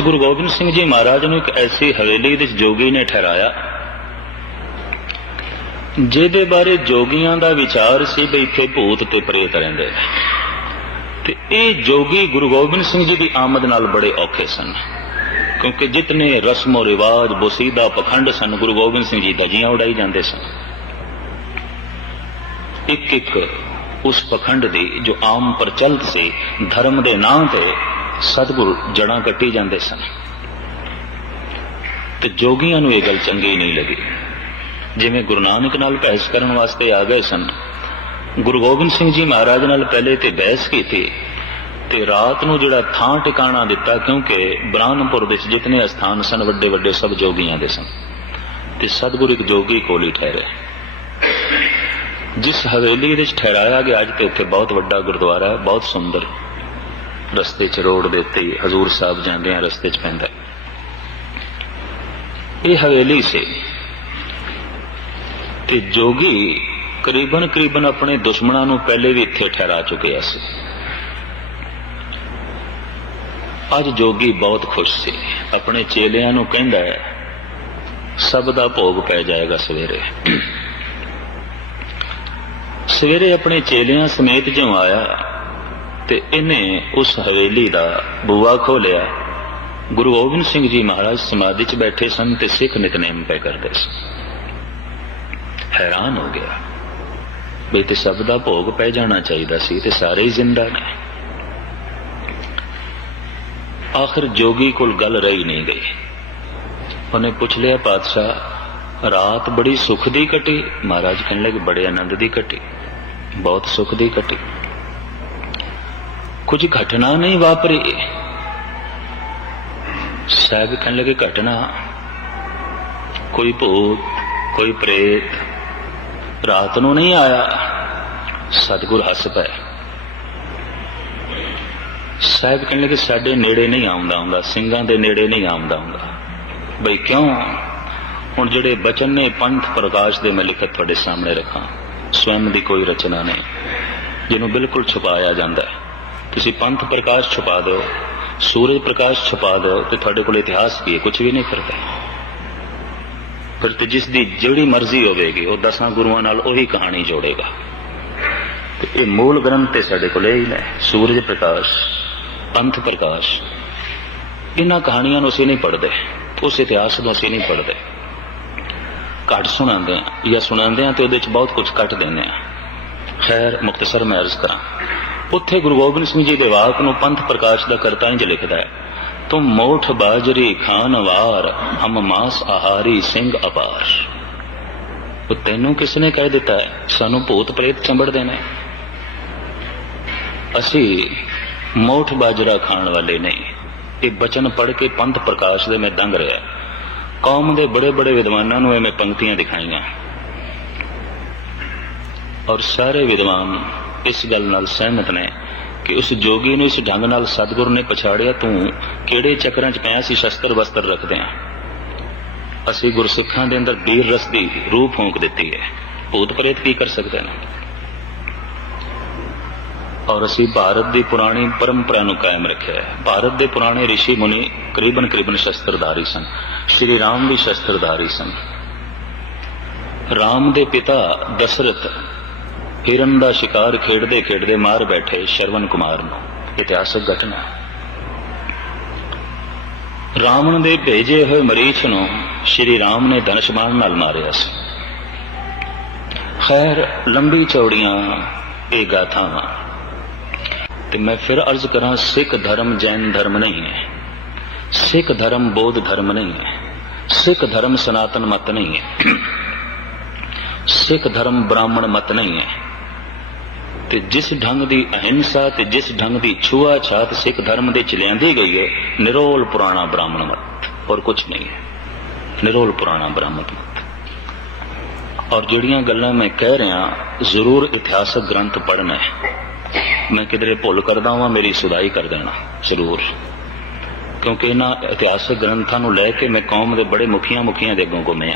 ਗੁਰੂ ਗੋਬਿੰਦ ਸਿੰਘ ਜੀ ਮਹਾਰਾਜ ਨੂੰ ਇੱਕ ਐਸੀ ਹਵੇਲੀ ਵਿੱਚ ਜੋਗੀ ਨੇ ਠਹਿਰਾਇਆ, ਜਿਹਦੇ ਬਾਰੇ ਜੋਗੀਆਂ ਦਾ ਵਿਚਾਰ ਸੀ ਵੀ ਇੱਥੇ ਭੂਤ ਤੇ ਪ੍ਰੇਤ ਰਹਿੰਦੇ ਤੇ ਇਹ ਜੋਗੀ ਗੁਰੂ ਗੋਬਿੰਦ ਸਿੰਘ ਜੀ ਦੀ ਆਮਦ ਨਾਲ ਬੜੇ ਔਖੇ ਸਨ, ਕਿਉਂਕਿ ਜਿਤਨੇ ਰਸਮੋ ਰਿਵਾਜ, ਬੋਸੀਦਾ, ਪਖੰਡ ਸਨ, ਗੁਰੂ ਗੋਬਿੰਦ ਸਿੰਘ ਜੀ ਦਾ ਜੀਆਂ ਉਡਾਈ ਜਾਂਦੇ ਸਨ। ਇੱਕ ਇੱਕ ਉਸ ਪਖੰਡ ਦੀ ਜੋ ਆਮ ਪ੍ਰਚਲਿਤ ਸੀ, ਧਰਮ ਦੇ ਨਾਂ ਤੇ ਸਤਿਗੁਰ ਜੜਾਂ ਕੱਟੀ ਜਾਂਦੇ ਸਨ। ਤੇ ਜੋਗੀਆਂ ਨੂੰ ਇਹ ਗੱਲ ਚੰਗੀ ਨਹੀਂ ਲੱਗੀ। ਜਿਵੇਂ ਗੁਰੂ ਨਾਨਕ ਨਾਲ ਬਹਿਸ ਕਰਨ ਵਾਸਤੇ ਆ ਗਏ ਸਨ, ਗੁਰੂ ਗੋਬਿੰਦ ਸਿੰਘ ਜੀ ਮਹਾਰਾਜ ਨਾਲ ਪਹਿਲੇ ਤੇ ਬਹਿਸ ਕੀਤੀ ਤੇ ਰਾਤ ਨੂੰ ਜਿਹੜਾ ਥਾਂ ਟਿਕਾਣਾ ਦਿੱਤਾ, ਕਿਉਂਕਿ ਬ੍ਰਾਹਮਣਪੁਰ ਵਿੱਚ ਜਿਤਨੇ ਅਸਥਾਨ ਸਨ ਵੱਡੇ ਵੱਡੇ ਸਭ ਜੋਗੀਆਂ ਦੇ ਸਨ। ਤੇ ਸਤਿਗੁਰੂ ਇੱਕ ਜੋਗੀ ਕੋਲ ਹੀ ਠਹਿਰੇ। ਜਿਸ ਹਵੇਲੀ ਵਿੱਚ ਠਹਿਰਾਇਆ ਗਿਆ, ਅੱਜ ਤੇ ਉੱਥੇ ਬਹੁਤ ਵੱਡਾ ਗੁਰਦੁਆਰਾ ਹੈ, ਬਹੁਤ ਸੁੰਦਰ। ਰਸਤੇ 'ਚ ਰੋਡ ਦੇ ਉੱਤੇ ਹਜ਼ੂਰ ਸਾਹਿਬ ਜਾਂਦੇ ਆ ਰਸਤੇ 'ਚ ਪੈਂਦਾ ਇਹ ਹਵੇਲੀ ਸੀ। ਤੇ ਜੋਗੀ ਕਰੀਬਨ ਕਰੀਬਨ ਆਪਣੇ ਦੁਸ਼ਮਣਾਂ ਨੂੰ ਪਹਿਲੇ ਵੀ ਇੱਥੇ ਠਹਿਰਾ ਚੁੱਕਿਆ ਸੀ। ਅੱਜ ਜੋਗੀ ਬਹੁਤ ਖੁਸ਼ ਸੀ। ਆਪਣੇ ਚੇਲਿਆਂ ਨੂੰ ਕਹਿੰਦਾ ਹੈ, ਸਭ ਦਾ ਭੋਗ ਪੈ ਜਾਏਗਾ ਸਵੇਰੇ। ਸਵੇਰੇ ਆਪਣੇ ਚੇਲਿਆਂ ਸਮੇਤ ਜਿਉਂ ਆਇਆ ਤੇ ਇਹਨੇ ਉਸ ਹਵੇਲੀ ਦਾ ਬੂਆ ਖੋਲਿਆ ਗੁਰੂ ਗੋਬਿੰਦ ਸਿੰਘ ਜੀ ਮਹਾਰਾਜ ਸਮਾਧੀ 'ਚ ਬੈਠੇ ਸਨ ਤੇ ਸਿੱਖ ਨਿਤਨੇਮ ਪੈ ਕਰਦੇ ਸਨ। ਹੈਰਾਨ ਹੋ ਗਿਆ। ਵੀ ਤੇ ਸਭ ਦਾ ਭੋਗ ਪੈ ਜਾਣਾ ਚਾਹੀਦਾ ਸੀ ਤੇ ਸਾਰੇ ਹੀ ਜ਼ਿੰਦਾ ਨੇ। ਆਖਰ ਜੋਗੀ ਕੋਲ ਗੱਲ ਰਹੀ ਨਹੀਂ ਗਈ। ਉਹਨੇ ਪੁੱਛ ਲਿਆ, ਪਾਤਸ਼ਾਹ, ਰਾਤ ਬੜੀ ਸੁਖ ਦੀ ਕਟੀ ਮਹਾਰਾਜ ਕਹਿਣ ਲੱਗੇ, ਬੜੇ ਆਨੰਦ ਦੀ ਕਟੀ ਬਹੁਤ ਸੁਖ ਦੀ ਕਟੀ ਕੁਝ ਘਟਨਾ ਨਹੀਂ ਵਾਪਰੀ। ਸਾਹਿਬ ਕਹਿਣ ਲੱਗੇ, ਘਟਨਾ? ਕੋਈ ਭੂਤ, ਕੋਈ ਪ੍ਰੇਤ, ਰਾਤ ਨੂੰ ਨਹੀਂ ਆਇਆ। ਸਤਿਗੁਰ ਹੱਸ ਪਏ। ਸਾਹਿਬ ਕਹਿਣ ਲੱਗੇ, ਸਾਡੇ ਨੇੜੇ ਨਹੀਂ ਆਉਂਦਾ ਹੁੰਦਾ, ਸਿੰਘਾਂ ਦੇ ਨੇੜੇ ਨਹੀਂ ਆਉਂਦਾ ਹੁੰਦਾ। ਬਈ ਕਿਉਂ? ਹੁਣ ਜਿਹੜੇ ਬਚਨ ਨੇ, ਪੰਥ ਪ੍ਰਕਾਸ਼ ਦੇ ਮੈਂ ਲਿਖਤ ਤੁਹਾਡੇ ਸਾਹਮਣੇ ਰੱਖਾਂ। ਸਵੈਮ ਦੀ ਕੋਈ ਰਚਨਾ ਨਹੀਂ, ਜਿਹਨੂੰ ਬਿਲਕੁਲ ਛੁਪਾਇਆ ਜਾਂਦਾ ਹੈ। ਤੁਸੀਂ ਪੰਥ ਪ੍ਰਕਾਸ਼ ਛੁਪਾ ਦਿਓ, ਸੂਰਜ ਪ੍ਰਕਾਸ਼ ਛੁਪਾ ਦਿਓ ਤੇ ਤੁਹਾਡੇ ਕੋਲ ਇਤਿਹਾਸ ਕੀ ਹੈ? ਕੁਝ ਵੀ ਨਹੀਂ ਕਰਦਾ ਫਿਰ ਤੇ ਜਿਸ ਦੀ ਜਿਹੜੀ ਮਰਜ਼ੀ ਹੋਵੇਗੀ, ਉਹ ਦਸਾਂ ਗੁਰੂਆਂ ਨਾਲ ਉਹੀ ਕਹਾਣੀ ਜੋੜੇਗਾ। ਤੇ ਇਹ ਮੂਲ ਗ੍ਰੰਥ ਤੇ ਸਾਡੇ ਕੋਲ ਇਹ ਹੀ ਨੇ ਸੂਰਜ ਪ੍ਰਕਾਸ਼, ਪੰਥ ਪ੍ਰਕਾਸ਼। ਇਹਨਾਂ ਕਹਾਣੀਆਂ ਨੂੰ ਅਸੀਂ ਨਹੀਂ ਪੜ੍ਹਦੇ, ਉਸ ਇਤਿਹਾਸ ਨੂੰ ਅਸੀਂ ਨਹੀਂ ਪੜ੍ਹਦੇ। ਘੱਟ ਸੁਣਾਉਂਦੇ ਆ ਜਾਂ ਸੁਣਾਉਂਦੇ ਆ ਤੇ ਉਹਦੇ ਚ ਬਹੁਤ ਕੁਝ ਕੱਟ ਦਿੰਦੇ ਆ ਖੈਰ ਮੁਖਤਸਰ ਮੈਂ ਅਰਜ਼ ਕਰਾਂ। ਉੱਥੇ ਗੁਰੂ ਗੋਬਿੰਦ ਸਿੰਘ ਜੀ ਦੇ ਵਾਕ ਨੂੰ ਪੰਥ ਪ੍ਰਕਾਸ਼ ਦਾ ਕਰਤਾ ਇੰਜ ਲਿਖਦਾ ਹੈ। ਤੁਮ ਮੋਠ ਬਾਜਰੀ ਖਾਨ ਹਮ ਮਾਸ ਆਹਾਰੀ ਸਿੰਘ ਅਪਾਰ। ਉਹ ਤੈਨੂੰ ਕਿਸ ਨੇ ਕਹਿ ਦਿੱਤਾ ਹੈ? ਸਾਨੂੰ ਭੂਤ ਪ੍ਰੇਤ ਚੰਬੜਦੇ ਨੇ ਅਸੀਂ ਮੋਠ ਬਾਜਰਾ ਖਾਣ ਵਾਲੇ ਨਹੀਂ। ਇਹ ਬਚਨ ਪੜ੍ਹ ਕੇ ਪੰਥ ਪ੍ਰਕਾਸ਼ ਦੇ ਮੈਂ ਦੰਗ ਰਿਹਾ। ਕੌਮ ਦੇ ਬੜੇ ਬੜੇ ਵਿਦਵਾਨਾਂ ਨੂੰ ਇਹ ਮੈਂ ਪੰਕਤੀਆਂ ਦਿਖਾਈਆਂ। ਔਰ ਸਾਰੇ ਵਿਦਵਾਨ ਇਸ ਗੱਲ ਨਾਲ ਸਹਿਮਤ ਨੇ ਕਿ ਉਸ ਜੋਗੀ ਨੂੰ ਇਸ ਢੰਗ ਨਾਲ ਸਤਿਗੁਰ ਨੇ ਪਛਾੜਿਆ, ਤੂੰ ਕਿਹੜੇ ਚੱਕਰਾਂ 'ਚ ਪਿਆ ਸੀ ਸ਼ਸਤਰ ਵਸਤਰ ਰੱਖਦੇ ਆ ਅਸੀਂ ਗੁਰਸਿੱਖਾਂ ਦੇ ਅੰਦਰ ਵੀਰ ਰਸ ਦੀ ਰੂਹ ਫੂਕ ਦਿੱਤੀ ਹੈ। ਭੂਤ ਪ੍ਰੇਤ ਕੀ ਕਰ ਸਕਦੇ ਨੇ? ਔਰ ਅਸੀਂ ਭਾਰਤ ਦੀ ਪੁਰਾਣੀ ਪਰੰਪਰਾ ਨੂੰ ਕਾਇਮ ਰੱਖਿਆ ਹੈ। ਭਾਰਤ ਦੇ ਪੁਰਾਣੇ ઋષਿ ਮੁਨੀ ਕਰੀਬਨ ਕਰੀਬਨ ਸ਼ਸਤਰਧਾਰੀ ਸਨ। ਸ਼੍ਰੀ ਰਾਮ ਵੀ ਸ਼ਸਤਰਧਾਰੀ ਸਨ। ਰਾਮ ਦੇ ਪਿਤਾ ਦਸ਼ਰਥ ਹਿਰਨ ਦਾ ਸ਼ਿਕਾਰ ਖੇਡਦੇ ਖੇਡਦੇ ਮਾਰ ਬੈਠੇ ਸ਼ਰਵਨ ਕੁਮਾਰ ਨੂੰ। ਇਤਿਹਾਸਕ ਘਟਨਾ। ਰਾਵਣ ਦੇ ਭੇਜੇ ਹੋਏ ਮਰੀਚ ਨੂੰ ਸ਼੍ਰੀ ਰਾਮ ਨੇ ਧਨੁਸ਼ਬਾਣ ਨਾਲ ਮਾਰਿਆ ਸੀ। ਖੈਰ, ਲੰਬੀ ਚੌੜੀਆਂ ਇਹ ਗਾਥਾਵਾਂ। ਤੇ ਮੈਂ ਫਿਰ ਅਰਜ਼ ਕਰਾਂ, ਸਿੱਖ ਧਰਮ ਜੈਨ ਧਰਮ ਨਹੀਂ ਹੈ। ਸਿੱਖ ਧਰਮ ਬੋਧ ਧਰਮ ਨਹੀਂ ਹੈ। ਸਿੱਖ ਧਰਮ ਸਨਾਤਨ ਮਤ ਨਹੀਂ ਹੈ। ਸਿੱਖ ਧਰਮ ਬ੍ਰਾਹਮਣ ਮਤ ਨਹੀਂ ਹੈ। ਤੇ ਜਿਸ ਢੰਗ ਦੀ ਅਹਿੰਸਾ ਤੇ ਜਿਸ ਢੰਗ ਦੀ ਛੂਆ ਛਾਤ ਸਿੱਖ ਧਰਮ ਦੇ ਚ ਲਿਆਂਦੀ ਗਈ ਹੈ, ਨਿਰੋਲ ਪੁਰਾਣਾ ਬ੍ਰਾਹਮਣ ਮਤ ਔਰ ਕੁਝ ਨਹੀਂ ਹੈ। ਨਿਰੋਲ ਪੁਰਾਣਾ ਬ੍ਰਾਹਮਣ ਮਤ। ਔਰ ਜਿਹੜੀਆਂ ਗੱਲਾਂ ਮੈਂ ਕਹਿ ਰਿਹਾ, ਜ਼ਰੂਰ ਇਤਿਹਾਸਕ ਗ੍ਰੰਥ ਪੜ੍ਹਨਾ ਹੈ। ਮੈਂ ਕਿਧਰੇ ਭੁੱਲ ਕਰਦਾ ਹਾਂ ਮੇਰੀ ਸੁਧਾਈ ਕਰ ਦੇਣਾ, ਜ਼ਰੂਰ। ਕਿਉਂਕਿ ਇਹਨਾਂ ਇਤਿਹਾਸਕ ਗ੍ਰੰਥਾਂ ਨੂੰ ਲੈ ਕੇ ਮੈਂ ਕੌਮ ਦੇ ਬੜੇ ਮੁਖੀਆਂ ਮੁਖੀਆਂ ਦੇ ਅੱਗੋਂ ਘੁੰਮਿਆ।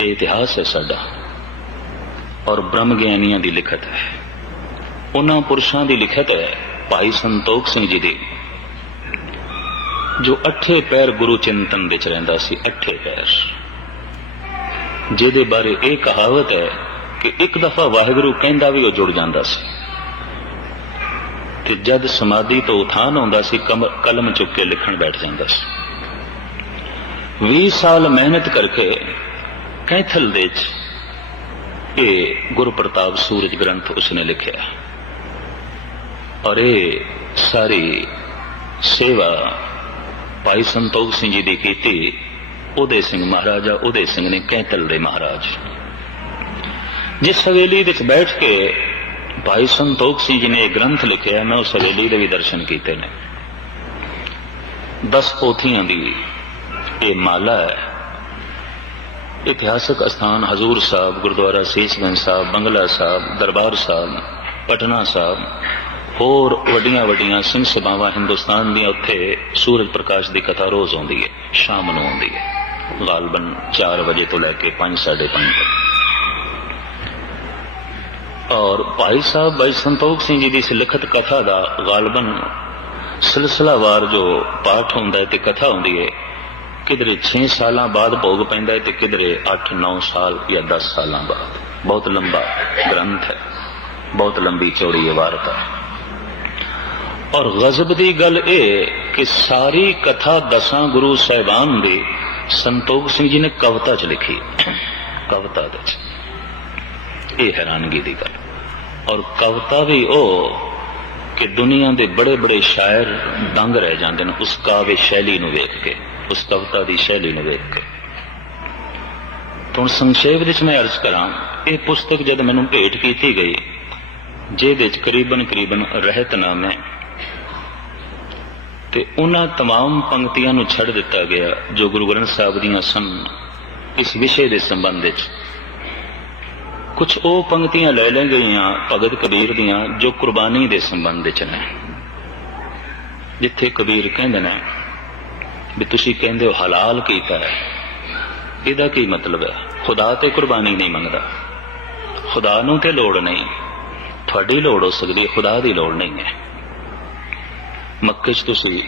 ਇਹ ਇਤਿਹਾਸ ਹੈ ਸਾਡਾ। ਔਰ ਬ੍ਰਹਮ ਗਿਆਨੀਆਂ ਦੀ ਲਿਖਤ ਹੈ। ਉਹਨਾਂ ਪੁਰਸ਼ਾਂ ਦੀ ਲਿਖਤ ਹੈ, ਭਾਈ ਸੰਤੋਖ ਸਿੰਘ ਜੀ ਦੀ। ਜੋ ਅੱਠੇ ਪੈਰ ਗੁਰੂ ਚਿੰਤਨ ਵਿੱਚ ਰਹਿੰਦਾ ਸੀ, ਅੱਠੇ ਪੈਰ। ਜਿਹਦੇ ਬਾਰੇ ਇਹ ਕਹਾਵਤ ਹੈ ਕਿ ਇੱਕ ਦਫਾ ਵਾਹਿਗੁਰੂ ਕਹਿੰਦਾ ਵੀ ਉਹ ਜੁੜ ਜਾਂਦਾ ਸੀ। ਤੇ ਜਦ ਸਮਾਧੀ ਤੋਂ ਉਥਾਨ ਆਉਂਦਾ ਸੀ, ਕਮ- ਕਲਮ ਚੁੱਕ ਕੇ ਲਿਖਣ ਬੈਠ ਜਾਂਦਾ ਸੀ। 20 ਸਾਲ ਮਿਹਨਤ ਕਰਕੇ ਕੈਥਲ ਦੇ ਚ ਇਹ ਗੁਰੂ ਪ੍ਰਤਾਪ ਸੂਰਜ ਗ੍ਰੰਥ ਉਸਨੇ ਲਿਖਿਆ ਔਰ ਇਹ ਸਾਰੀ ਸੇਵਾ ਭਾਈ ਸੰਤੋਖ ਸਿੰਘ ਜੀ ਦੀ ਕੀਤੀ। ਉਦੇ ਸਿੰਘ ਮਹਾਰਾਜਾ ਉਦੇ ਸਿੰਘ ਨੇ ਕੈਥਲ ਦੇ ਮਹਾਰਾਜ। ਜਿਸ ਹਵੇਲੀ ਵਿੱਚ ਬੈਠ ਕੇ ਭਾਈ ਸੰਤੋਖ ਸਿੰਘ ਜੀ ਨੇ ਇਹ ਗ੍ਰੰਥ ਲਿਖਿਆ ਮੈਂ ਉਸ ਹਵੇਲੀ ਦੇ ਵੀ ਦਰਸ਼ਨ ਕੀਤੇ ਨੇ। 10 ਪੋਥੀਆਂ ਦੀ ਇਹ ਮਾਲਾ ਹੈ। ਇਤਿਹਾਸਕ ਸਥਾਨ ਹਜ਼ੂਰ ਸਾਹਿਬ, ਗੁਰਦੁਆਰਾ ਸੇਸਗੰਜ ਸਾਹਿਬ, ਬੰਗਲਾ ਸਾਹਿਬ, ਦਰਬਾਰ ਸਾਹਿਬ, ਪਟਨਾ ਸਾਹਿਬ, ਹੋਰ ਵੱਡੀਆਂ ਵੱਡੀਆਂ ਸਿੰਘ ਸਭਾਵਾਂ ਹਿੰਦੁਸਤਾਨ ਦੀਆਂ ਉੱਥੇ ਸੂਰਜ ਪ੍ਰਕਾਸ਼ ਦੀ ਕਥਾ ਰੋਜ਼ ਆਉਂਦੀ ਹੈ, ਸ਼ਾਮ ਨੂੰ ਆਉਂਦੀ ਹੈ। ਗਾਲਬਨ 4 ਵਜੇ ਤੋਂ ਲੈ ਕੇ 5 5:30 ਤੱਕ। ਔਰ ਭਾਈ ਸਾਹਿਬ ਭਾਈ ਸੰਤੋਖ ਸਿੰਘ ਜੀ ਦੀ ਇਸ ਲਿਖਤ ਕਥਾ ਦਾ ਗਾਲਬਨ ਸਿਲਸਿਲਾਵਾਰ ਜੋ ਪਾਠ ਹੁੰਦਾ ਹੈ ਤੇ ਕਥਾ ਹੁੰਦੀ ਹੈ ਕਿਧਰੇ 6 ਸਾਲਾਂ ਬਾਅਦ ਭੋਗ ਪੈਂਦਾ ਹੈ ਤੇ ਕਿਧਰੇ 8-9 ਸਾਲ ਜਾਂ 10 ਸਾਲਾਂ ਬਾਅਦ। ਬਹੁਤ ਲੰਬਾ ਗ੍ਰੰਥ ਹੈ। ਬਹੁਤ ਲੰਬੀ ਚੌੜੀ ਇਹ ਹੈ। ਔਰ ਗਜ਼ਬ ਦੀ ਗੱਲ ਇਹ ਕਿ ਸਾਰੀ ਕਥਾ ਦਸਾਂ ਗੁਰੂ ਸਾਹਿਬਾਨ ਦੀ ਸੰਤੋਖ ਸਿੰਘ ਜੀ ਨੇ ਕਵਿਤਾ ਚ ਲਿਖੀ। ਕਵਿਤਾ ਦੇ ਚ। ਇਹ ਹੈਰਾਨਗੀ ਦੀ ਗੱਲ। ਔਰ ਕਵਿਤਾ ਵੀ ਉਹ ਕਿ ਦੁਨੀਆ ਦੇ ਬੜੇ ਬੜੇ ਸ਼ਾਇਰ ਦੰਗ ਰਹਿ ਜਾਂਦੇ ਨੇ ਉਸ ਕਾਵਿ ਸ਼ੈਲੀ ਨੂੰ ਵੇਖ ਕੇ। ਉਸ ਕਵਿਤਾ ਦੀ ਸ਼ੈਲੀ ਨੂੰ ਵੇਖ ਕੇ ਤੋਂ ਸੰਖੇਪ ਵਿੱਚ ਮੈਂ ਅਰਜ਼ ਕਰਾਂ ਇਹ ਪੁਸਤਕ ਜਦ ਮੈਨੂੰ ਭੇਟ ਕੀਤੀ ਗਈ ਜਿਹਦੇ ਵਿੱਚ ਕਰੀਬਨ ਕਰੀਬਨ ਰਹਿਤਨਾਮੇ ਤੇ ਉਹਨਾਂ तमाम ਪੰਕਤੀਆਂ ਨੂੰ ਛੱਡ ਦਿੱਤਾ ਗਿਆ ਜੋ ਗੁਰੂ ਗ੍ਰੰਥ ਸਾਹਿਬ ਦੀਆਂ ਸਨ ਇਸ ਵਿਸ਼ੇ ਦੇ ਸੰਬੰਧ ਵਿੱਚ ਕੁਝ ਉਹ ਪੰਕਤੀਆਂ ਲੈ ਲੈ ਗਈਆਂ ਭਗਤ ਕਬੀਰ ਦੀਆਂ ਜੋ ਕੁਰਬਾਨੀ ਦੇ ਸੰਬੰਧ ਵਿੱਚ ਨੇ ਜਿੱਥੇ ਕਬੀਰ ਕਹਿੰਦੇ ਨੇ ਵੀ ਤੁਸੀਂ ਕਹਿੰਦੇ ਹੋ ਹਲਾਲ ਕੀਤਾ ਹੈ? ਇਹਦਾ ਕੀ ਮਤਲਬ ਹੈ? ਖੁਦਾ ਤੇ ਕੁਰਬਾਨੀ ਨਹੀਂ ਮੰਗਦਾ। ਖੁਦਾ ਨੂੰ ਤੇ ਲੋੜ ਨਹੀਂ। ਤੁਹਾਡੀ ਲੋੜ ਹੋ ਸਕਦੀ ਖੁਦਾ ਦੀ ਲੋੜ ਨਹੀਂ ਹੈ। ਮੱਕੇ 'ਚ ਤੁਸੀਂ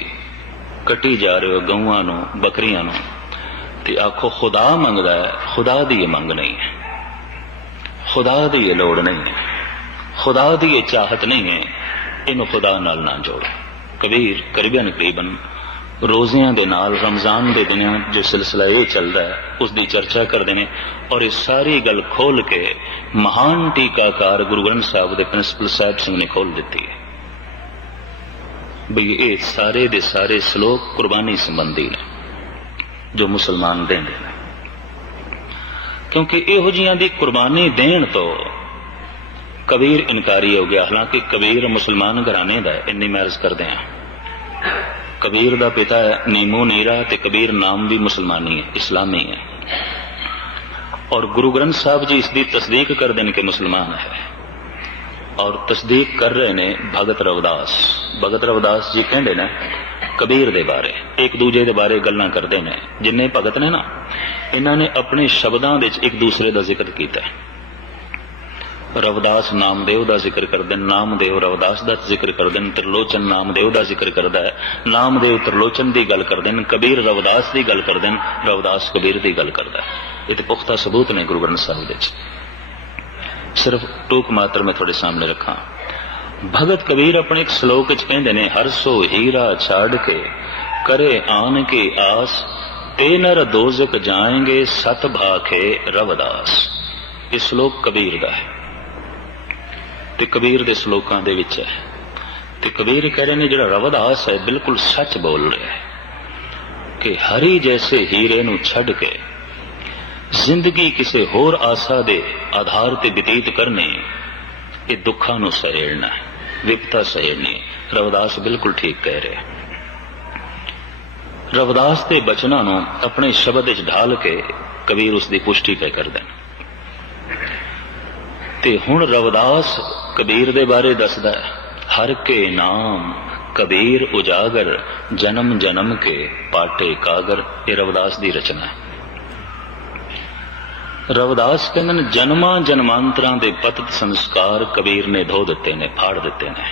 ਕੱਟੀ ਜਾ ਰਹੇ ਹੋ ਗਊਆਂ ਨੂੰ, ਬੱਕਰੀਆਂ ਨੂੰ, ਤੇ ਆਖੋ ਖੁਦਾ ਮੰਗਦਾ ਹੈ, ਖੁਦਾ ਦੀ ਇਹ ਮੰਗ ਨਹੀਂ ਹੈ। ਖੁਦਾ ਦੀ ਇਹ ਲੋੜ ਨਹੀਂ ਹੈ। ਖੁਦਾ ਦੀ ਇਹ ਚਾਹਤ ਨਹੀਂ ਹੈ। ਇਹਨੂੰ ਖੁਦਾ ਨਾਲ ਨਾ ਜੋੜੋ। ਕਬੀਰ, ਕਰੀਬਨ ਕਰੀਬਨ ਰੋਜ਼ਿਆਂ ਦੇ ਨਾਲ ਰਮਜ਼ਾਨ ਦੇ ਦਿਨਾਂ ਜੋ ਸਿਲਸਿਲਾ ਇਹ ਚੱਲਦਾ ਹੈ ਉਸ ਦੀ ਚਰਚਾ ਕਰਦੇ ਨੇ ਔਰ ਇਹ ਸਾਰੀ ਗੱਲ ਖੋਲ ਕੇ ਮਹਾਨ ਟੀਕਾਕਾਰ ਗੁਰੂ ਗ੍ਰੰਥ ਸਾਹਿਬ ਦੇ ਪ੍ਰਿੰਸੀਪਲ ਸਾਹਿਬ ਸਿੰਘ ਨੇ ਖੋਲ ਦਿੱਤੀ ਹੈ ਬਈ ਇਹ ਸਾਰੇ ਦੇ ਸਾਰੇ ਸ਼ਲੋਕ ਕੁਰਬਾਨੀ ਸੰਬੰਧੀ ਨੇ, ਜੋ ਮੁਸਲਮਾਨ ਦਿੰਦੇ ਨੇ। ਕਿਉਂਕਿ ਇਹੋ ਜੀਆਂ ਦੀ ਕੁਰਬਾਨੀ ਦੇਣ ਤੋਂ ਕਬੀਰ ਇਨਕਾਰੀ ਹੋ ਗਿਆ। ਹਾਲਾਂਕਿ ਕਬੀਰ ਮੁਸਲਮਾਨ ਘਰਾਣੇ ਦਾ ਇੰਨੀ ਮੈਰਜ ਕਰਦੇ ਆ ਕਬੀਰ ਦਾ ਪਿਤਾ ਹੈ, ਨੀਮੋ ਨੀਰਾ ਤੇ ਕਬੀਰ ਨਾਮ ਵੀ ਮੁਸਲਮਾਨੀ ਹੈ, ਇਸਲਾਮੀ ਹੈ। ਔਰ ਗੁਰੂ ਗ੍ਰੰਥ ਸਾਹਿਬ ਜੀ ਇਸ ਦੀ ਤਸਦੀਕ ਕਰਦੇ ਨੇ ਕਿ ਮੁਸਲਮਾਨ ਹੈ। ਔਰ ਤਸਦੀਕ ਕਰ ਰਹੇ ਨੇ ਭਗਤ ਰਵਿਦਾਸ। ਭਗਤ ਰਵਿਦਾਸ ਜੀ ਕਹਿੰਦੇ ਨੇ, ਕਬੀਰ ਦੇ ਬਾਰੇ, ਇੱਕ ਦੂਜੇ ਦੇ ਬਾਰੇ ਗੱਲਾਂ ਕਰਦੇ ਨੇ। ਜਿੰਨੇ ਭਗਤ ਨੇ ਨਾ, ਇਹਨਾਂ ਨੇ ਆਪਣੇ ਸ਼ਬਦਾਂ ਵਿੱਚ ਇੱਕ ਦੂਸਰੇ ਦਾ ਜ਼ਿਕਰ ਕੀਤਾ ਹੈ। ਰਵਿਦਾਸ ਨਾਮਦੇਵ ਦਾ ਜ਼ਿਕਰ ਕਰਦੇ ਨੇ ਨਾਮਦੇਵ ਰਵਿਦਾਸ ਦਾ ਜ਼ਿਕਰ ਕਰਦੇ ਨੇ ਤ੍ਰਿਲੋਚਨ ਨਾਮਦੇਵ ਦਾ ਜ਼ਿਕਰ ਕਰਦਾ ਹੈ ਨਾਮਦੇਵ ਤ੍ਰਿਲੋਚਨ ਦੀ ਗੱਲ ਕਰਦੇ ਨੇ ਕਬੀਰ ਰਵਿਦਾਸ ਦੀ ਗੱਲ ਕਰਦੇ ਨੇ ਰਵਿਦਾਸ ਕਬੀਰ ਦੀ ਗੱਲ ਕਰਦਾ ਹੈ ਇਹ ਤੇ ਪੁਖਤਾ ਸਬੂਤ ਨੇ ਗੁਰੂ ਗ੍ਰੰਥ ਸਾਹਿਬ ਵਿੱਚ ਸਿਰਫ ਟੂਕ ਮਾਤਰ ਮੈਂ ਤੁਹਾਡੇ ਸਾਹਮਣੇ ਰੱਖਾਂ ਭਗਤ ਕਬੀਰ ਆਪਣੇ ਇੱਕ ਸ਼ਲੋਕ ਵਿੱਚ ਕਹਿੰਦੇ ਨੇ ਹਰ ਸੋ ਹੀਰਾ ਛਾੜ ਕੇ ਕਰੇ ਆਨ ਕੇ ਆਸ ਤੇ ਨਰ ਦੋਜ਼ਕ ਜਾਏਂਗੇ ਸਤ ਭਾਖੇ ਰਵਦਾਸ ਇਹ ਸ਼ਲੋਕ ਕਬੀਰ ਦਾ ਹੈ ਤੇ ਕਬੀਰ ਦੇ ਸ਼ਲੋਕਾਂ ਦੇ ਵਿੱਚ ਹੈ। ਤੇ ਕਬੀਰ ਕਹਿ ਰਹੇ ਨੇ, ਜਿਹੜਾ ਰਵਦਾਸ ਹੈ, ਬਿਲਕੁਲ ਸੱਚ ਬੋਲ ਰਿਹਾ ਹੈ ਕਿ ਹਰੀ ਜੈਸੇ ਹੀਰੇ ਨੂੰ ਛੱਡ ਕੇ ਜ਼ਿੰਦਗੀ ਕਿਸੇ ਹੋਰ ਆਸਾ ਦੇ ਆਧਾਰ ਤੇ ਬਤੀਤ ਕਰਨੀ, ਇਹ ਦੁੱਖਾਂ ਨੂੰ ਸਹਿੜਨਾ ਵਿਪਤਾ ਸਹਿੜਨੀ ਰਵਦਾਸ ਬਿਲਕੁਲ ਠੀਕ ਕਹਿ ਰਿਹਾ ਰਵਦਾਸ ਦੇ ਬਚਨਾਂ ਨੂੰ ਆਪਣੇ ਸ਼ਬਦ ਵਿੱਚ ਢਾਲ ਕੇ ਕਬੀਰ ਉਸ ਦੀ ਪੁਸ਼ਟੀ ਕਹਿ ਕਰਦਾ ਤੇ ਹੁਣ ਰਵਦਾਸ ਕਬੀਰ ਦੇ ਬਾਰੇ ਦੱਸਦਾ ਹੈ। ਹਰ ਕੇ ਨਾਮ ਕਬੀਰ ਉਜਾਗਰ, ਜਨਮ ਜਨਮ ਕੇ ਪਾਟੇ ਕਾਗਰ, ਇਹ ਰਵਦਾਸ ਦੀ ਰਚਨਾ ਹੈ। ਰਵਦਾਸ ਕਹਿੰਦੇ ਨੇ, ਜਨਮਾਂ ਜਨਮਾਂਤਰਾਂ ਦੇ ਪਤਿਤ ਸੰਸਕਾਰ ਕਬੀਰ ਨੇ ਧੋ ਦਿੱਤੇ ਨੇ, ਫਾੜ ਦਿੱਤੇ ਨੇ।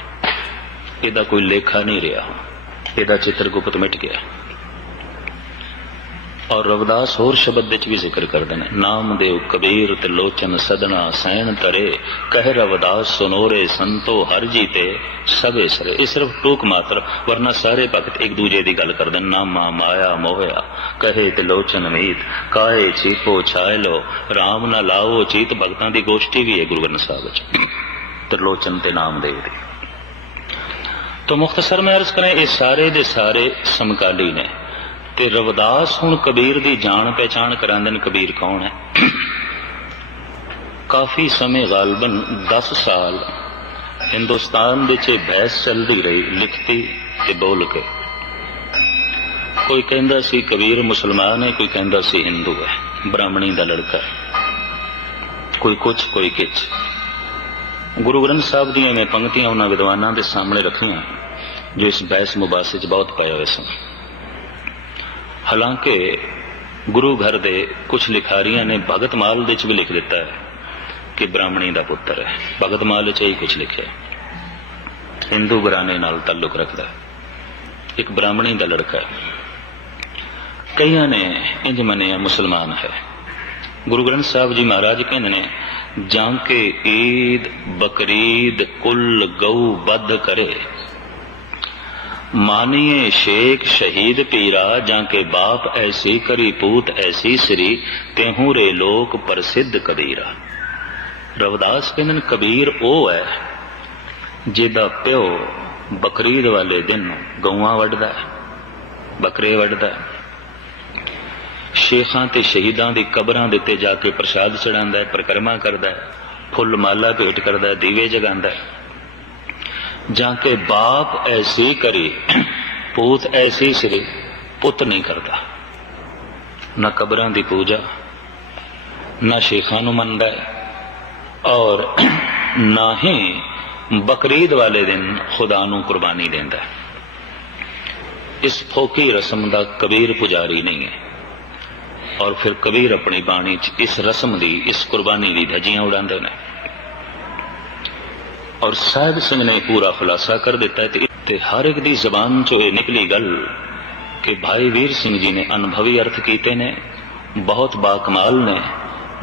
ਇਹਦਾ ਕੋਈ ਲੇਖਾ ਨਹੀਂ ਰਿਹਾ। ਇਹਦਾ ਚਿੱਤਰ ਗੁਪਤ ਮਿਟ ਗਿਆ। ਔਰ ਰਵਿਦਾਸ ਹੋਰ ਸ਼ਬਦ ਵਿੱਚ ਵੀ ਜ਼ਿਕਰ ਕਰਦੇ ਨੇ। ਨਾਮਦੇਵ ਕਬੀਰ ਤੇ ਲੋਚਨ ਸਦਨਾ ਸੈਣ ਤਰੇ, ਕਹਿ ਰਵਿਦਾਸ ਸੁਨੋਰੇ ਸੰਤੋ ਹਰ ਜੀਤੇ, ਸਭੇ ਸਰੇ। ਇਹ ਸਿਰਫ ਟੂਕ ਮਾਤਰ, ਵਰਨਾ ਸਾਰੇ ਭਗਤ ਇੱਕ ਦੂਜੇ ਦੀ ਗੱਲ ਕਰਦੇ ਨਾਮਾ ਮਾਇਆ ਮੋਹਿਆ, ਕਹੇ ਤੇ ਲੋਚਨ ਮੀਤ ਕਾਏ ਚੀਪੋ ਛਾਇਲੋ RAM ਨਾ ਲਾਓ ਚੀਤ। ਭਗਤਾਂ ਦੀ ਗੋਸ਼ਟੀ ਵੀ ਹੈ ਗੁਰੂ ਗ੍ਰੰਥ ਸਾਹਿਬ ਵਿੱਚ। ਤ੍ਰਿਲੋਚਨ ਤੇ ਨਾਮਦੇਵ ਦੀ। ਤੋ ਮੁਖਤਸਰ ਮੈਂ ਅਰਜ਼ ਕਰਾਂ, ਇਹ ਸਾਰੇ ਦੇ ਸਾਰੇ ਸਮਕਾਲੀ ਨੇ। ਤੇ ਰਵਿਦਾਸ ਹੁਣ ਕਬੀਰ ਦੀ ਜਾਣ ਪਹਿਚਾਣ ਕਰਾਉਂਦੇ ਨੇ ਕਬੀਰ ਕੌਣ ਹੈ? ਕਾਫੀ ਸਮੇਂ ਗਾਲਬਨ 10 ਸਾਲ ਹਿੰਦੁਸਤਾਨ ਵਿੱਚ ਇਹ ਬਹਿਸ ਚੱਲਦੀ ਰਹੀ, ਲਿਖਤੀ ਤੇ ਬੋਲ ਕੇ। ਕੋਈ ਕਹਿੰਦਾ ਸੀ ਕਬੀਰ ਮੁਸਲਮਾਨ ਹੈ, ਕੋਈ ਕਹਿੰਦਾ ਸੀ ਹਿੰਦੂ ਹੈ, ਬ੍ਰਾਹਮਣੀ ਦਾ ਲੜਕਾ। ਕੋਈ ਕੁਛ, ਕੋਈ ਕਿਛ। ਗੁਰੂ ਗ੍ਰੰਥ ਸਾਹਿਬ ਦੀਆਂ ਮੈਂ ਪੰਕਤੀਆਂ ਉਹਨਾਂ ਵਿਦਵਾਨਾਂ ਦੇ ਸਾਹਮਣੇ ਰੱਖੀਆਂ, ਜੋ ਇਸ ਬਹਿਸ ਮੁਬਾਸੇ 'ਚ ਬਹੁਤ ਪਏ ਹੋਏ ਸਨ। ਹਾਲਾਂਕਿ ਗੁਰੂ ਘਰ ਦੇ ਕੁਝ ਲਿਖਾਰੀਆਂ ਨੇ ਭਗਤ ਮਾਲ ਦੇ ਵਿੱਚ ਵੀ ਲਿਖ ਦਿੱਤਾ ਹੈ ਕਿ ਬ੍ਰਾਹਮਣੀ ਦਾ ਪੁੱਤਰ ਹੈ। ਭਗਤ ਮਾਲ ਵਿੱਚ ਹੀ ਕੁਝ ਲਿਖਿਆ ਹੈ। ਹਿੰਦੂ ਘਰਾਣੇ ਨਾਲ ਤਾਲੁਕ ਰੱਖਦਾ ਹੈ। ਇੱਕ ਬ੍ਰਾਹਮਣੀ ਦਾ ਲੜਕਾ ਹੈ। ਕਈਆਂ ਨੇ ਇੰਜ ਮੰਨਿਆ, ਮੁਸਲਮਾਨ ਹੈ। ਗੁਰੂ ਗ੍ਰੰਥ ਸਾਹਿਬ ਜੀ ਮਹਾਰਾਜ ਕਹਿੰਦੇ ਨੇ ਜਾਂ ਕੇ ਈਦ ਬਕਰੀਦ ਕੁੱਲ ਗਊ ਵੱਧ ਕਰੇ। ਮਾਨੀਏ ਸ਼ੇਖ ਸ਼ਹੀਦ ਪੀਰਾ ਜਾਂ ਕੇ ਬਾਪ ਐਸੀ ਕਰੀ ਪੂਤ ਐਸੀ ਸ੍ਰੀ ਤੇਹੂ ਰੇ ਲੋਕ ਪ੍ਰਸਿੱਧ ਕਬੀਰਾ। ਰਵਿਦਾਸ ਕਹਿੰਦੇ ਕਬੀਰ ਉਹ ਹੈ ਜਿਹਦਾ ਪਿਓ ਬਕਰੀਦ ਵਾਲੇ ਦਿਨ ਗਊਆਂ ਵੱਢਦਾ ਹੈ, ਬੱਕਰੇ ਵੱਢਦਾ ਸ਼ੇਖਾਂ ਤੇ ਸ਼ਹੀਦਾਂ ਦੀ ਕਬਰਾਂ ਦੇ ਉੱਤੇ ਜਾ ਕੇ ਪ੍ਰਸ਼ਾਦ ਚੜਾਉਂਦਾ ਹੈ ਪ੍ਰਕਰਮਾ ਕਰਦਾ ਹੈ ਫੁੱਲ ਮਾਲਾ ਭੇਟ ਕਰਦਾ ਹੈ ਦੀਵੇ ਜਗਾਉਂਦਾ ਹੈ। ਜਾਂ ਕਿ ਬਾਪ ਐਸੀ ਕਰੀ, ਪੂਤ ਐਸੀ ਸ੍ਰੀ, ਪੁੱਤ ਨਹੀਂ ਕਰਦਾ। ਨਾ ਕਬਰਾਂ ਦੀ ਪੂਜਾ, ਨਾ ਸ਼ੇਖਾਂ ਨੂੰ ਮੰਨਦਾ ਹੈ, ਔਰ ਨਾ ਹੀ ਬਕਰੀਦ ਵਾਲੇ ਦਿਨ ਖੁਦਾ ਨੂੰ ਕੁਰਬਾਨੀ ਦਿੰਦਾ ਹੈ। ਇਸ ਫੋਕੀ ਰਸਮ ਦਾ ਕਬੀਰ ਪੁਜਾਰੀ ਨਹੀਂ ਹੈ। ਔਰ ਫਿਰ ਕਬੀਰ ਆਪਣੀ ਬਾਣੀ 'ਚ ਇਸ ਰਸਮ ਦੀ, ਇਸ ਕੁਰਬਾਨੀ ਦੀ ਧੱਜੀਆਂ ਉਡਾਉਂਦੇ ਨੇ। ਔਰ ਸਾਹਿਬ ਸਿੰਘ ਨੇ ਪੂਰਾ ਖੁਲਾਸਾ ਕਰ ਦਿੱਤਾ ਹੈ ਤੇ- ਤੇ ਹਰ ਇੱਕ ਦੀ ਜ਼ਬਾਨ 'ਚੋਂ ਇਹ ਨਿਕਲੀ ਗੱਲ ਕਿ ਭਾਈ ਵੀਰ ਸਿੰਘ ਜੀ ਨੇ ਅਨੁਭਵੀ ਅਰਥ ਕੀਤੇ ਨੇ ਬਹੁਤ ਬਾਕਮਾਲ ਨੇ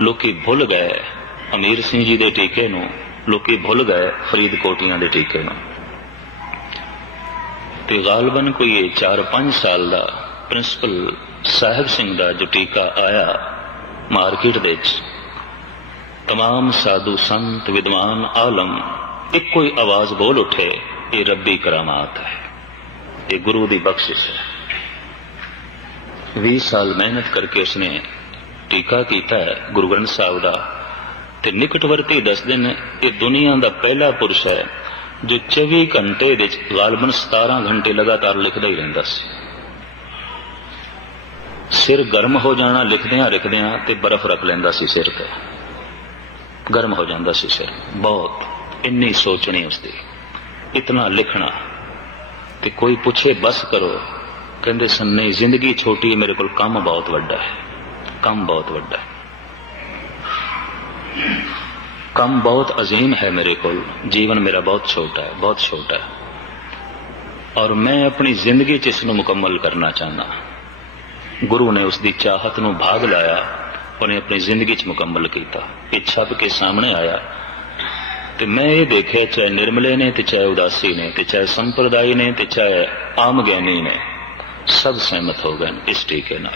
ਲੋਕੀ ਭੁੱਲ ਗਏ ਅਮੀਰ ਸਿੰਘ ਜੀ ਦੇ ਟੀਕੇ ਨੂੰ ਲੋਕੀ ਭੁੱਲ ਗਏ ਫਰੀਦ ਕੋਟੀਆਂ ਦੇ ਟੀਕੇ ਨੂੰ ਤੇ ਗਾਲਬਨ ਕੋਈ ਇਹ 4-5 ਸਾਲ ਦਾ ਪ੍ਰਿੰਸੀਪਲ ਸਾਹਿਬ ਸਿੰਘ ਦਾ ਜੋ ਟੀਕਾ ਆਇਆ ਮਾਰਕੀਟ ਦੇ ਵਿੱਚ तमाम ਸਾਧੂ ਸੰਤ ਵਿਦਵਾਨ ਆਲਮ ਇੱਕੋ ਹੀ ਆਵਾਜ਼ ਬੋਲ ਉੱਠੇ, ਇਹ ਰੱਬੀ ਕਰਾਮਾਤ ਹੈ, ਇਹ ਗੁਰੂ ਦੀ ਬਖਸ਼ਿਸ਼ ਹੈ। 20 ਸਾਲ ਮਿਹਨਤ ਕਰਕੇ ਉਸਨੇ ਟੀਕਾ ਕੀਤਾ ਹੈ ਗੁਰੂ ਗ੍ਰੰਥ ਸਾਹਿਬ ਦਾ, ਤੇ ਨਿਕਟਵਰਤੀ ਦੱਸਦੇ ਨੇ, ਇਹ ਦੁਨੀਆ ਦਾ ਪਹਿਲਾ ਪੁਰਸ਼ ਹੈ, ਜੋ 24 ਘੰਟੇ ਦੇ ਵਿੱਚ ਗਾਲਬਨ 17 ਘੰਟੇ ਲਗਾਤਾਰ ਲਿਖਦਾ ਹੀ ਰਹਿੰਦਾ ਸੀ। ਸਿਰ ਗਰਮ ਹੋ ਜਾਣਾ ਲਿਖਦਿਆਂ ਲਿਖਦਿਆਂ ਤੇ ਬਰਫ਼ ਰੱਖ ਲੈਂਦਾ ਸੀ ਸਿਰ ਤੇ। ਗਰਮ ਹੋ ਜਾਂਦਾ ਸੀ ਸਿਰ, ਬਹੁਤ। ਇੰਨੀ ਸੋਚਣੀ ਉਸਦੀ ਇਤਨਾ ਲਿਖਣਾ ਕਿ ਕੋਈ ਪੁੱਛੇ, ਬਸ ਕਰੋ। ਕਹਿੰਦੇ, ਸਨ ਨਹੀਂ ਜ਼ਿੰਦਗੀ ਛੋਟੀ ਮੇਰੇ ਕੋਲ ਕੰਮ ਬਹੁਤ ਵੱਡਾ ਹੈ। ਕੰਮ ਬਹੁਤ ਵੱਡਾ ਹੈ। ਕੰਮ ਬਹੁਤ ਅਜ਼ੀਮ ਹੈ ਮੇਰੇ ਕੋਲ। ਜੀਵਨ ਮੇਰਾ ਬਹੁਤ ਛੋਟਾ ਹੈ, ਬਹੁਤ ਛੋਟਾ ਹੈ। ਔਰ ਮੈਂ ਆਪਣੀ ਜ਼ਿੰਦਗੀ 'ਚ ਇਸ ਨੂੰ ਮੁਕੰਮਲ ਕਰਨਾ ਚਾਹੁੰਦਾ ਗੁਰੂ ਨੇ ਉਸ ਦੀ ਚਾਹਤ ਨੂੰ ਭਾਗ ਲਾਇਆ, ਉਹਨੇ ਆਪਣੀ ਜ਼ਿੰਦਗੀ 'ਚ ਮੁਕੰਮਲ ਕੀਤਾ। ਇਹ ਛੱਪ ਕੇ ਸਾਹਮਣੇ ਆਇਆ। ਤੇ ਮੈਂ ਇਹ ਦੇਖਿਆ, ਚਾਹੇ ਨਿਰਮਲੇ ਨੇ ਤੇ ਚਾਹੇ ਉਦਾਸੀ ਨੇ ਤੇ ਚਾਹੇ ਸੰਪਰਦਾਇ ਨੇ ਤੇ ਚਾਹੇ ਆਮ ਗਿਆਨੀ ਨੇ, ਸਭ ਸਹਿਮਤ ਹੋ ਗਏ ਇਸ ਟੀਕੇ ਨਾਲ।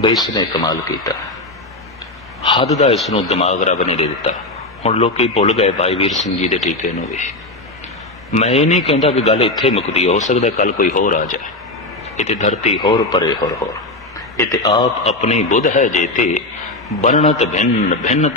ਬਈ ਨੇ ਕਮਾਲ ਕੀਤਾ। ਹੱਦ ਦਾ ਇਸ ਨੂੰ ਦਿਮਾਗ ਰੱਬ ਨੇ ਦੇ ਦਿੱਤਾ। ਹੁਣ ਲੋਕੀ ਭੁੱਲ ਗਏ ਭਾਈ ਵੀਰ ਸਿੰਘ ਜੀ ਦੇ ਟੀਕੇ ਨੂੰ ਵੀ। ਮੈਂ ਇਹ ਨਹੀਂ ਕਹਿੰਦਾ ਕਿ ਗੱਲ ਇੱਥੇ ਮੁੱਕਦੀ ਹੋ ਸਕਦਾ ਕੱਲ ਕੋਈ ਹੋਰ ਆ ਜਾਏ। ਇਹ ਤੇ ਧਰਤੀ ਹੋਰ ਪਰੇ ਹੋਰ ਹੋਰ। ਇਹ ਤੇ ਆਪ ਆਪਣੀ ਬੁੱਧ ਹੈ ਜੇਤੇ ਬਰਣਤ ਭਿੰਨ ਭਿੰਨਤਾ